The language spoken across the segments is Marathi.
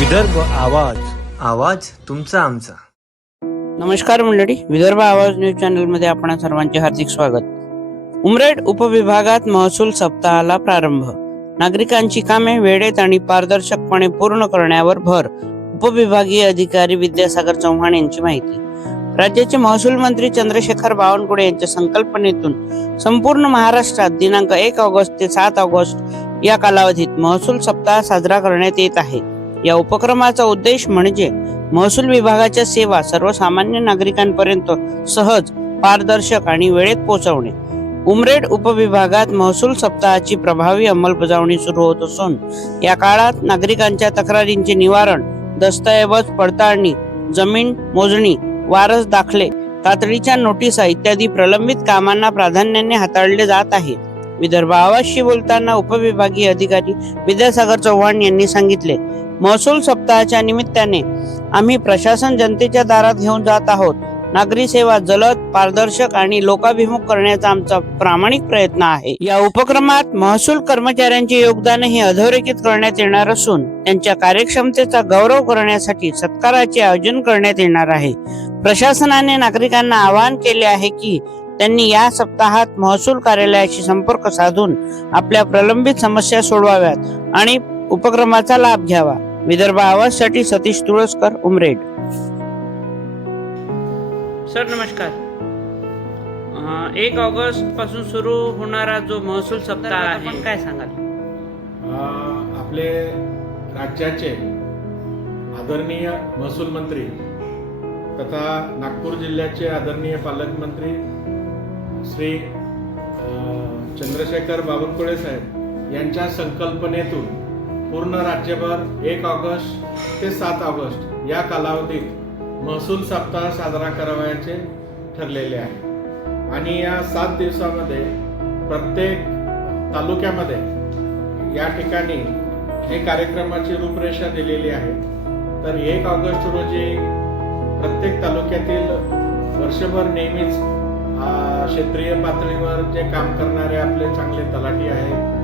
विदर्भ आवाज आवाज तुमचा आमचा. नमस्कार मंडळी विदर्भ आवाज न्यूज चॅनलमध्ये आपण सर्वांचे हार्दिक स्वागत. उमरेड उपविभागात महसूल सप्ताहाला प्रारंभ. नागरिकांची कामे वेळेत आणि पारदर्शकपणे पूर्ण करण्यावर भर उपविभागीय अधिकारी विद्यासागर चव्हाण यांची माहिती. राज्याचे महसूल मंत्री चंद्रशेखर बावनकुळे यांच्या संकल्पनेतून संपूर्ण महाराष्ट्रात दिनांक एक ऑगस्ट ते सात ऑगस्ट या कालावधीत महसूल सप्ताह साजरा करण्यात येत आहे. या उपक्रमाचा उद्देश म्हणजे महसूल विभागाच्या सेवा सर्वसामान्य नागरिकांपर्यंत सहज पारदर्शक आणि वेळेत पोहोचवणे. उमरेड उपविभागात महसूल सप्ताहाची प्रभावी अंमलबजावणी सुरू होत असून या काळात नागरिकांच्या तक्रारींचे निवारण दस्तऐवज पडताळणी जमीन मोजणी वारस दाखले तातडीच्या नोटिसा इत्यादी प्रलंबित कामांना प्राधान्याने हाताळले जात आहे. विदर्भ आवाजशी बोलताना उपविभागीय अधिकारी विद्यासागर चव्हाण यांनी सांगितले महसूल सप्ताहाच्या निमित्ताने आम्ही प्रशासन जनतेच्या दारात घेऊन जात आहोत. नागरी सेवा जलद पारदर्शक आणि लोकाभिमुख करण्याचा आमचा प्रामाणिक प्रयत्न आहे. या उपक्रमात महसूल कर्मचाऱ्यांचे योगदानही अधोरेखित करण्यात येणार असून त्यांच्या कार्यक्षमतेचा गौरव करण्यासाठी सत्काराचे आयोजन करण्यात येणार आहे. प्रशासनाने नागरिकांना आवाहन केले आहे की त्यांनी या सप्ताहात महसूल कार्यालयाशी संपर्क साधून आपल्या प्रलंबित समस्या सोडवाव्यात आणि उपक्रमाचा लाभ घ्यावा. विदर्भ आवाजसाठी सतीश तुळसकर उमरेड. सर नमस्कार. एक ऑगस्टपासून सुरू होणारा जो महसूल सप्ताह आहे. काय सांगाल? आपले राज्याचे आदरणीय महसूल मंत्री तथा नागपूर जिल्ह्याचे आदरणीय पालकमंत्री श्री चंद्रशेखर बावनकुळे साहेब यांच्या संकल्पनेतून पूर्ण राज्यभर एक ऑगस्ट ते सात ऑगस्ट या कालावधीत महसूल सप्ताह साजरा करावयाचे ठरलेले आहे. आणि या सात दिवसामध्ये प्रत्येक तालुक्यामध्ये या ठिकाणी हे कार्यक्रमाची रूपरेषा दिलेली आहे तर एक ऑगस्ट रोजी प्रत्येक तालुक्यातील वर्षभर नेहमीच क्षेत्रीय पातळीवर जे काम करणारे आपले चांगले तलाठी आहेत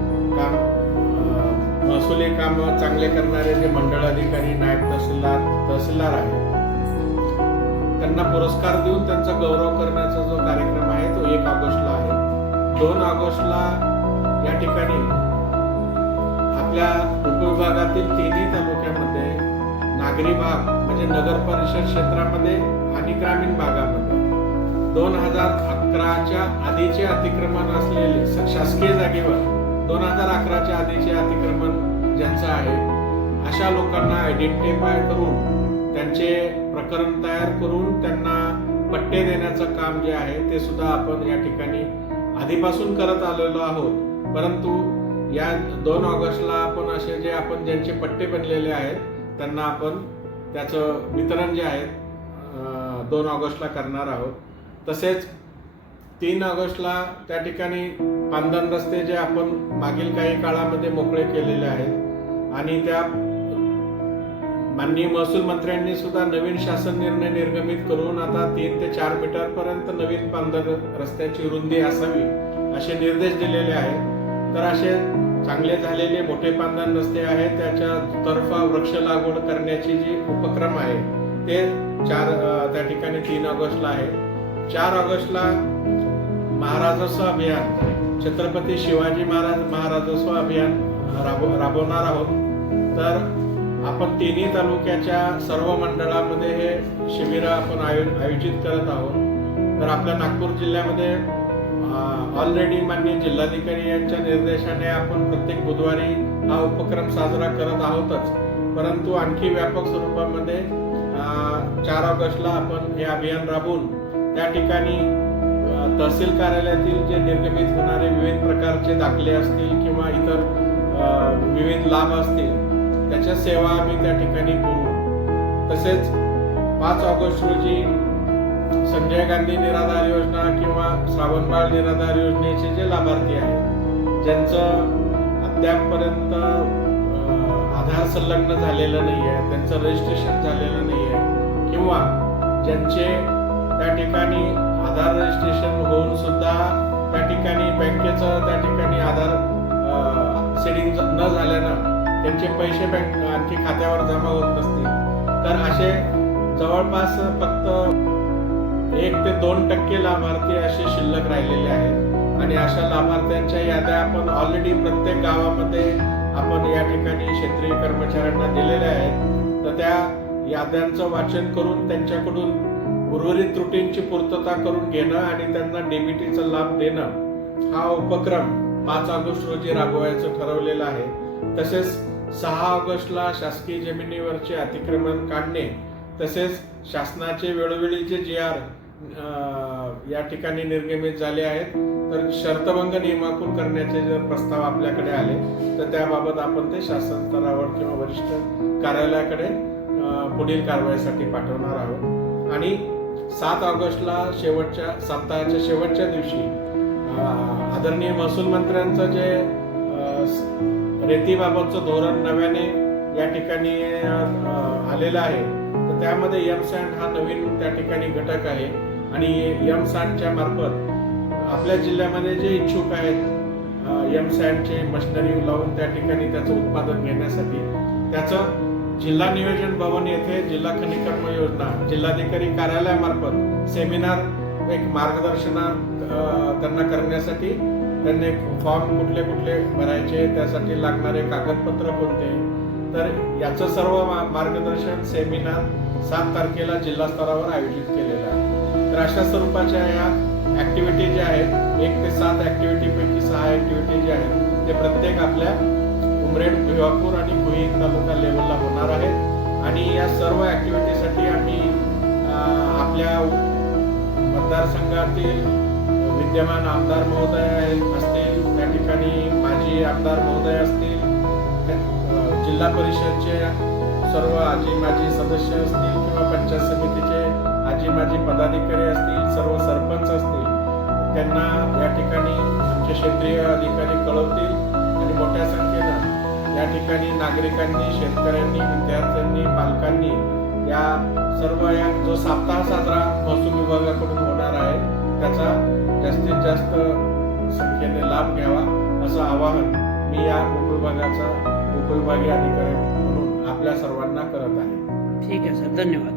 महसुली काम चांगले करणारे जे मंडळ अधिकारी नायब तहसीलदार तहसीलदार आहेत त्यांना पुरस्कार देऊन त्यांचा गौरव करण्याचा जो कार्यक्रम आहे तो एक ऑगस्टला आहे. दोन ऑगस्टला या ठिकाणी आपल्या उपविभागातील तिन्ही तालुक्यामध्ये नागरी भाग म्हणजे नगर परिषद क्षेत्रामध्ये आणि ग्रामीण भागामध्ये दोन हजार अकराच्या आधीचे अतिक्रमण असलेले शासकीय जागेवर दोन हजार अकराच्या आधीचे अतिक्रमण ज्यांचं आहे अशा लोकांना आयडेंटिफाय करून त्यांचे प्रकरण तयार करून त्यांना पट्टे देण्याचं काम जे आहे ते सुद्धा आपण या ठिकाणी आधीपासून करत आलेलो आहोत. परंतु या दोन ऑगस्टला आपण असे जे आपण ज्यांचे पट्टे बनलेले आहेत त्यांना आपण त्याचं वितरण जे आहे दोन ऑगस्टला करणार आहोत. तसेच तीन ऑगस्टला त्या ठिकाणी पांदन रस्ते जे आपण मागील काही काळामध्ये मोकळे केलेले आहेत आणि त्या माननीय महसूल मंत्र्यांनी सुद्धा नवीन शासन निर्णय निर्गमित करून आता तीन ते चार मीटर पर्यंत नवीन पांदर रस्त्याची रुंदी असावी असे निर्देश दिलेले आहेत. तर असे चांगले झालेले मोठे पांदन रस्ते आहेत. त्याच्या तर्फा वृक्ष लागवड करण्याची जी उपक्रम आहे ते चार त्या ठिकाणी तीन ऑगस्टला आहे. चार ऑगस्टला महाराजस्व अभियान. छत्रपती शिवाजी महाराज महाराजस्व अभियान राबव राबवणार आहोत. तर आपण तिन्ही तालुक्याच्या सर्व मंडळामध्ये हे शिबिरं आपण आयो आयोजित करत आहोत. तर आपल्या नागपूर जिल्ह्यामध्ये ऑलरेडी माननीय जिल्हाधिकारी यांच्या निर्देशाने आपण प्रत्येक बुधवारी हा उपक्रम साजरा करत आहोतच. परंतु आणखी व्यापक स्वरूपामध्ये चार ऑगस्टला आपण हे अभियान राबवून त्या ठिकाणी तहसील कार्यालयातील जे निर्गमित होणारे विविध प्रकारचे दाखले असतील किंवा इतर विविध लाभ असतील त्याच्या सेवा आम्ही त्या ठिकाणी पुरवू तसेच पाच ऑगस्ट रोजी संजय गांधी निराधार योजना किंवा श्रावणबाळ निराधार योजनेचे जे लाभार्थी आहेत ज्यांचं अद्यापपर्यंत आधार संलग्न झालेलं नाही आहे त्यांचं रजिस्ट्रेशन झालेलं नाही आहे किंवा ज्यांचे त्या ठिकाणी आधार रजिस्ट्रेशन होऊन सुद्धा त्या ठिकाणी बँकेचं त्या ठिकाणी आधार सेडिंग न झाल्यानं त्यांचे पैसे बँक आणखी खात्यावर जमा होत नसतील. तर असे जवळपास फक्त एक ते दोन टक्के लाभार्थी असे शिल्लक राहिलेले आहेत. आणि अशा लाभार्थ्यांच्या याद्या आपण ऑलरेडी प्रत्येक गावामध्ये आपण या ठिकाणी क्षेत्रीय कर्मचाऱ्यांना दिलेल्या आहेत. तर त्या याद्यांचं वाचन करून त्यांच्याकडून उर्वरित त्रुटींची पूर्तता करून घेणं आणि त्यांना डीबीटीचा लाभ देणं हा उपक्रम पाच ऑगस्ट रोजी राबवायचं ठरवलेलं आहे. तसेच सहा ऑगस्टला शासकीय जमिनीवरचे अतिक्रमण काढणे तसेच शासनाचे वेळोवेळी जे जी आर या ठिकाणी निर्गमित झाले आहेत तर शर्तभंग नियमाकून करण्याचे जर प्रस्ताव आपल्याकडे आले तर त्याबाबत आपण ते शासन स्तरावर किंवा वरिष्ठ कार्यालयाकडे पुढील कारवाईसाठी पाठवणार आहोत. आणि सात ऑगस्टला शेवटच्या सप्ताहाच्या शेवटच्या दिवशी आदरणीय महसूल मंत्र्यांचं जे रेतीबाबतचं धोरण नव्याने या ठिकाणी आलेलं आहे. तर त्यामध्ये यम सँड हा नवीन त्या ठिकाणी घटक आहे. आणि यम सॅन्डच्या मार्फत आपल्या जिल्ह्यामध्ये जे इच्छुक आहेत यम सँडचे मशिनरी लावून त्या ठिकाणी त्याचं उत्पादन घेण्यासाठी त्याचं जिल्हा नियोजन भवन येथे जिल्हा खनिकर्म योजना जिल्हाधिकारी कार्यालयामार्फत सेमिनार एक मार्गदर्शन त्यांना करण्यासाठी त्यांनी फॉर्म कुठले कुठले भरायचे त्यासाठी लागणारे कागदपत्र कोणते? तर याचं सर्व मा- मार्गदर्शन सेमिनार सात तारखेला जिल्हा स्तरावर आयोजित केलेलं आहे. तर अशा स्वरूपाच्या या ऍक्टिव्हिटी ज्या आहेत एक ते सात ऍक्टिव्हिटी पैकी सहा ऍक्टिव्हिटी ज्या आहेत ते प्रत्येक आपल्या उमरेड भिवापूर आणि भुई तालुका लेवलला होणार आहेत. आणि या सर्व ऍक्टिव्हिटीसाठी आम्ही आपल्या मतदारसंघातील विद्यमान आमदार महोदय असतील त्या ठिकाणी माजी आमदार महोदय असतील जिल्हा परिषदचे सर्व आजी माजी सदस्य असतील किंवा पंचायत समितीचे आजी माजी पदाधिकारी असतील सर्व सरपंच असतील त्यांना या ठिकाणी आमचे क्षेत्रीय अधिकारी कळवतील आणि मोठ्या संख्येनं या ठिकाणी नागरिकांनी शेतकऱ्यांनी विद्यार्थ्यांनी पालकांनी या सर्व या जो सप्ताह साजरा महसूल विभागाकडून होणार आहे त्याचा जास्तीत जास्त संख्येने लाभ घ्यावा असं आवाहन मी या उपविभागाचा उपविभागीय अधिकारी म्हणून आपल्या सर्वांना करत आहे. ठीक आहे सर धन्यवाद.